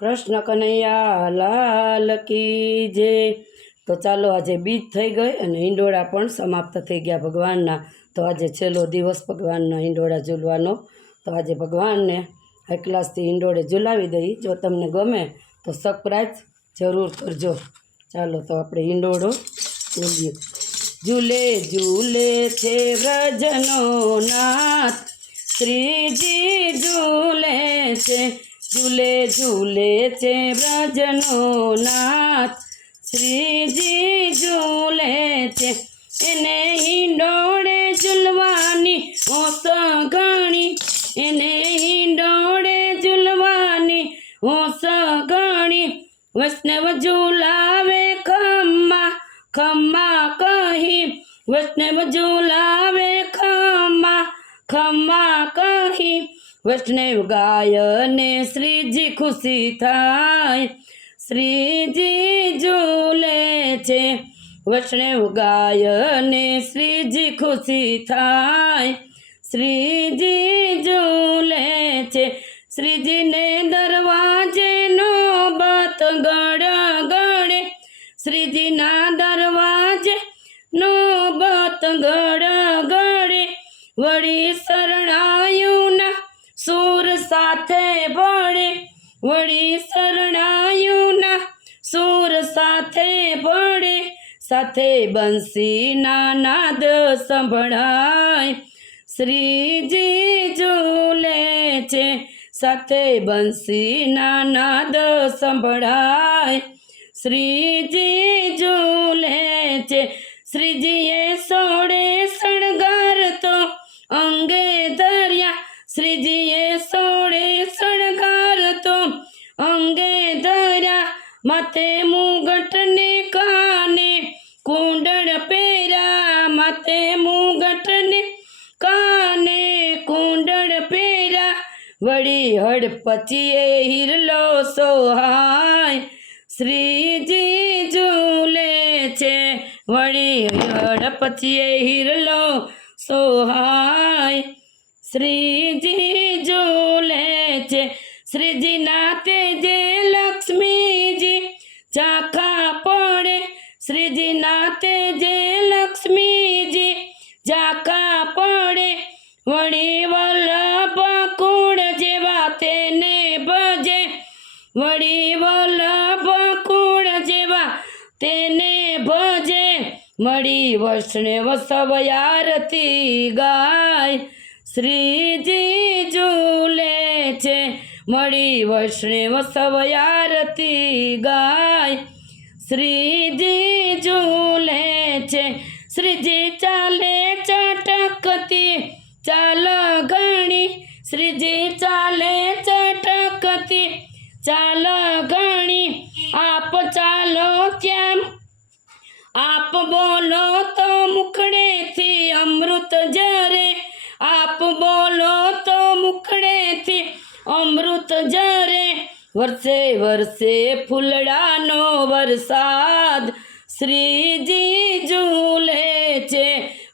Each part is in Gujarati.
કૃષ્ણ કનૈયા, લાલ કી જે તો ચાલો, આજે બીજ થઈ ગઈ અને હિંડોળા પણ સમાપ્ત થઈ ગયા ભગવાનના. તો આજે છેલ્લો દિવસ ભગવાનના હિંડોળા ઝૂલવાનો. તો આજે ભગવાનને એકલાસથી ક્લાસથી હિંડોળે ઝુલાવી દઈ. જો તમને ગમે તો સરપ્રાઈઝ જરૂર કરજો. ચાલો, તો આપણે હિંડોળો ઝૂલીએ. ઝૂલે ઝૂલે છે વ્રજનો નાથ. શ્રીજી ઝૂલે છે ઝૂલે ઝૂલે છે વ્રજનો નાથ. શ્રીજી ઝૂલે છે, એને હિંડોળે ઝૂલવાની હોત ઘણી એને હિંડોળે ઝૂલવાની હોશ ઘણી વૈષ્ણવ ઝૂલાવે ખમ્મા ખમ્મા કહી. વૈષ્ણવ ઝૂલાવે ખમ્મા ખમ્મા કહી. વૈષ્ણવ ગાયને શ્રીજી ખુશી થાય. શ્રીજી ઝૂલે છે. વૈષ્ણવ ગાયને શ્રીજી ખુશી થાય. શ્રીજી ઝૂલે છે. શ્રીજીને દરવાજે નોબત ગળ ગળે શ્રીજીના દરવાજે નોબત ગળ ગળે વળી વળી શરણાયુના સુર સાથે ભળે, સાથે બંસીના નાદ સંભળાય. શ્રીજી ઝૂલે છે, સાથે બંસીના નાદ સંભળાય. શ્રીજી ઝૂલે છે, શ્રીજીએ સોળે માથે મુગટને કાને, કુંડળ પહેર્યા માથે મુગટને કાને, કુંડળ પહેર્યા વળી હડપચીએ હિરલો સોહાય. શ્રીજી ઝૂલે છે વળી હડપચીએ હિરલો સોહાય. શ્રીજી ઝાંખા પડે, વળી વલ્લભ કુળ જેવા તેને ભજે. વળી વલ્લભ કુળ જેવા તેને ભજે. મળી વૈષ્ણવ સવયારતી ગાય, શ્રીજી ઝૂલે છે. મળી વૈષ્ણવ સવયારતી ગાય, શ્રીજી ઝૂલે છે. શ્રીજી ચાલે ચટકતી, ચાલ ગણી. શ્રીજી ચાલે ચટકતી, ચાલ ગણી. આપ ચાલો કેમ? આપ બોલો તો મુખડેથી અમૃત જરે. આપ બોલો તો મુખડેથી અમૃત જરે. વર્ષે વર્ષે ફૂલડાનો વરસાદ. શ્રીજી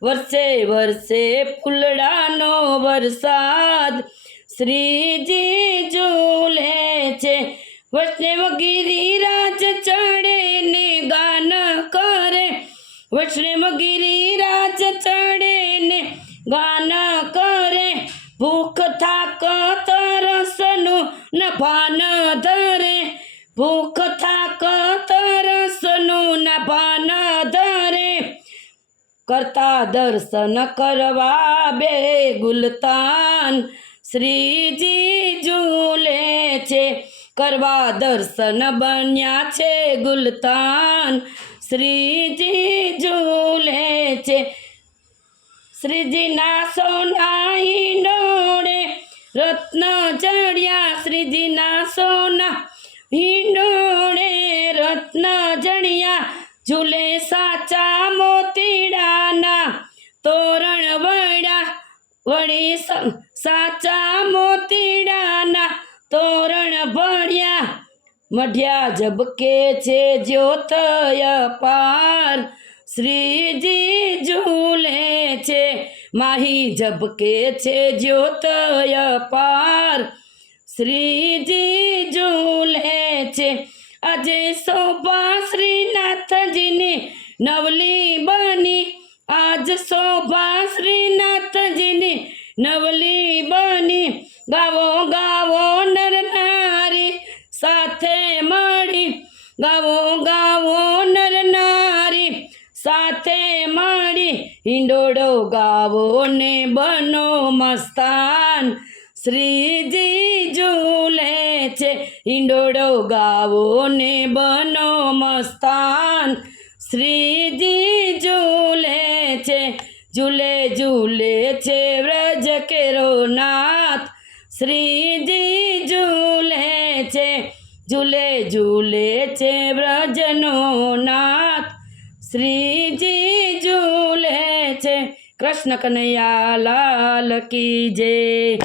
વર્ષે વર્ષે ફૂલડાનો વરસાદ. શ્રીજી ઝૂલે છે. વૈષ્ણવ ગિરિરાજ ચડે ને ગાન કરે. વૈષ્ણવ ગિરિરાજ ચડે ને ગાન કરે. ભૂખ થાક તરસનું ન ભાન ધરે. ભૂખ થાક કરતા દર્શન કરવા બે ગુલતાન શ્રીજી ઝૂલે છે, કરવા દર્શન બન્યા છે ગુલતાન. શ્રીજી ઝૂલે છે, શ્રીજીના સોના ડોળે રત્ન ચડ્યા. શ્રીજીના સોના હિંડોળે રત્ન જણિયા ઝૂલે વળી સાચા મોતીડાના તોરણ ભણ્યા. મઢ્યા ઝબકે છે જ્યોતય પાર. શ્રીજી ઝૂલે છે, માહી ઝબકે છે જ્યોતય પાર. શ્રીજી ઝૂલે છે, આજે શોભા શ્રીનાથજીની નવલી બની. આજ શોભા શ્રીનાથજીની નવલી બની. ગાવો ગાવો નર નારી સાથે મળી. ગાવો ગાવો નર નારી સાથે મળી. હિંડોળો ગાવો ને બનો મસ્તાન. શ્રીજી ઝૂલે છે. હિંડોળો ગાવો ને બનો મસ્તાન. શ્રીજી ઝૂલે ઝૂલે છે વ્રજ કેરો નાથ. શ્રીજી ઝૂલે છે, ઝૂલે ઝૂલે છે વ્રજનો નાથ. શ્રીજી ઝૂલે છે, કૃષ્ણ કનૈયા લાલ કી જય.